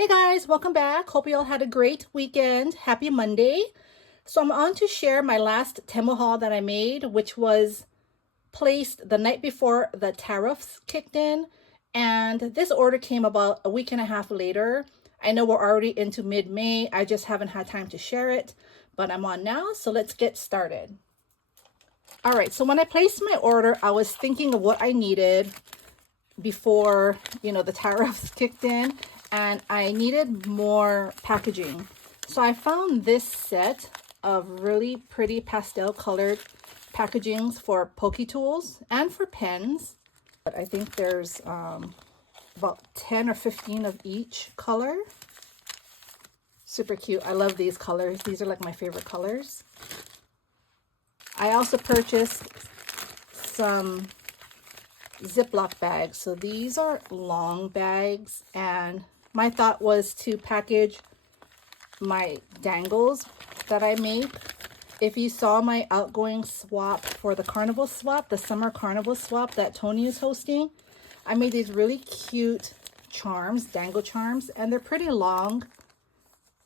Hey guys, welcome back. Hope you all had a great weekend. Happy Monday. So I'm on to share my last Temu haul that I made, which was placed the night before the tariffs kicked in. And this order came about a week and a half later. I know we're already into mid-May. I just haven't had time to share it, but I'm on now. So let's get started. All right, so when I placed my order, I was thinking of what I needed before, the tariffs kicked in, and I needed more packaging. So I found this set of really pretty pastel colored packagings for pokey tools and for pens. But I think there's about 10 or 15 of each color. Super cute. I love these colors. These are like my favorite colors. I also purchased some Ziploc bags. So these are long bags, and my thought was to package my dangles that I make. If you saw my outgoing swap for the carnival swap, the summer carnival swap that Tony is hosting, I made these really cute charms, dangle charms, and they're pretty long.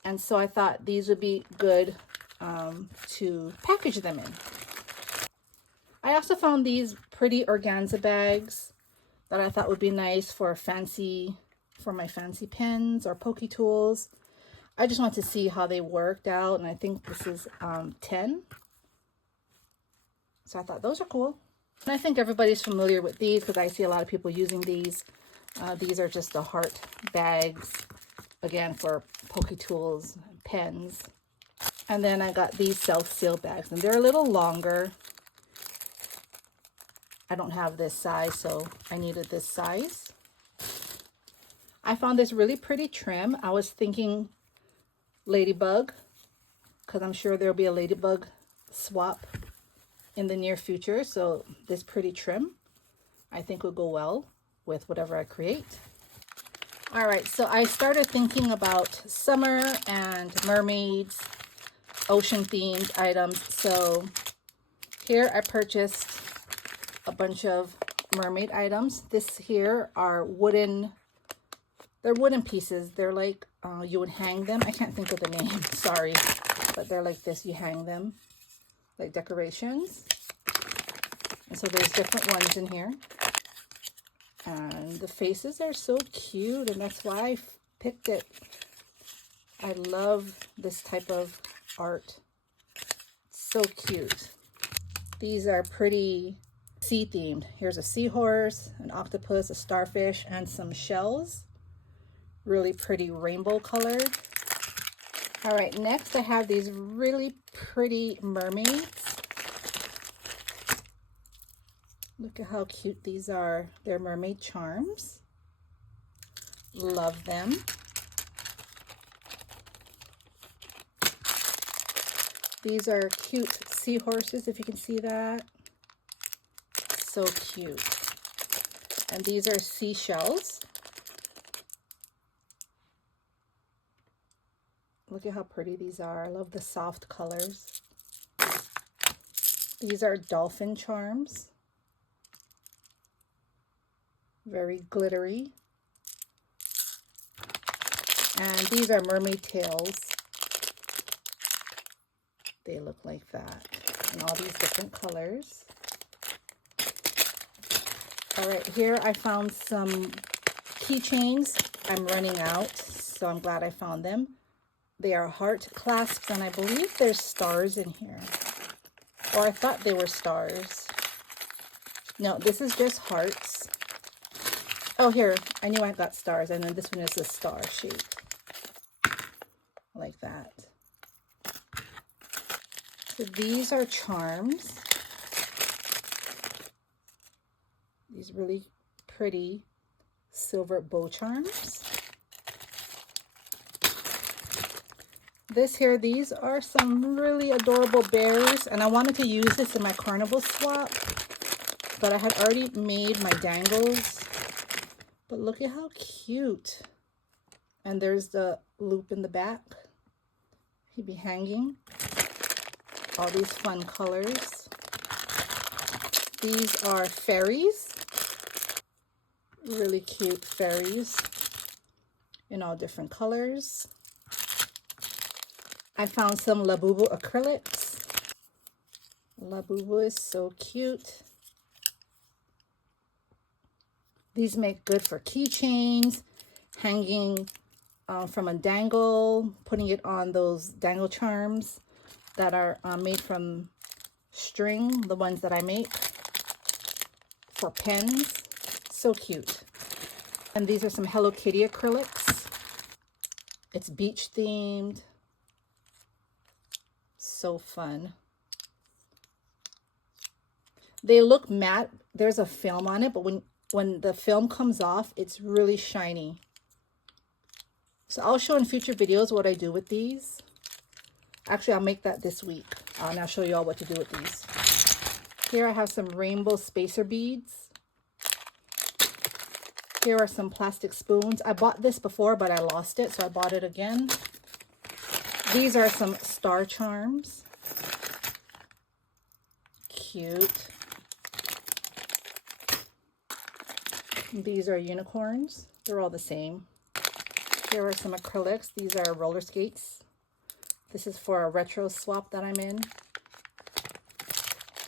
And so I thought these would be good to package them in. I also found these pretty organza bags that I thought would be nice for my fancy pens or pokey tools. I just want to see how they worked out, and I think this is 10. So I thought those are cool. And I think everybody's familiar with these because I see a lot of people using these. These are just the heart bags, again, for pokey tools, pens. And then I got these self-seal bags, and they're a little longer. I don't have this size, so I needed this size. I found this really pretty trim. I was thinking ladybug, because I'm sure there'll be a ladybug swap in the near future. So this pretty trim, I think, will go well with whatever I create. All right, so I started thinking about summer and mermaids, ocean themed items. So here I purchased a bunch of mermaid items. This here are they're wooden pieces. They're like, you would hang them. I can't think of the name, sorry. But they're like this, you hang them, like decorations. And so there's different ones in here. And the faces are so cute, and that's why I picked it. I love this type of art. It's so cute. These are pretty sea themed. Here's a seahorse, an octopus, a starfish, and some shells. Really pretty rainbow colored. All right, next I have these really pretty mermaids. Look at how cute these are. They're mermaid charms. Love them. These are cute seahorses, if you can see that. So cute. And these are seashells. Look at how pretty these are. I love the soft colors. These are dolphin charms. Very glittery. And these are mermaid tails. They look like that in all these different colors. All right, here I found some keychains. I'm running out, so I'm glad I found them. They are heart clasps, and I believe there's stars in here. Or I thought they were stars. No, this is just hearts. Oh, here, I knew I got stars, and then this one is a star shape. Like that. So these are charms. These really pretty silver bow charms. These are some really adorable bears, and I wanted to use this in my carnival swap, but I had already made my dangles. But look at how cute. And there's the loop in the back. He'd be hanging. All these fun colors. These are fairies. Really cute fairies. in all different colors. I found some Labubu acrylics. Labubu is so cute. These make good for keychains, hanging from a dangle, putting it on those dangle charms that are made from string, the ones that I make, for pens. So cute. And these are some Hello Kitty acrylics. It's beach themed. So fun. They look matte. There's a film on it, but when the film comes off, it's really shiny. So I'll show in future videos what I do with these. Actually, I'll make that this week. And I'll show you all what to do with these. Here I have some rainbow spacer beads. Here are some plastic spoons. I bought this before, but I lost it, so I bought it again. These are some star charms. Cute. These are unicorns. They're all the same. Here are some acrylics. These are roller skates. This is for a retro swap that I'm in.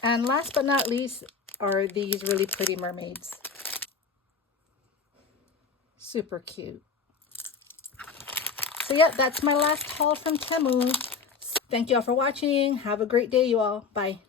And last but not least are these really pretty mermaids. Super cute. So yeah, that's my last haul from Temu. Thank you all for watching. Have a great day, you all. Bye.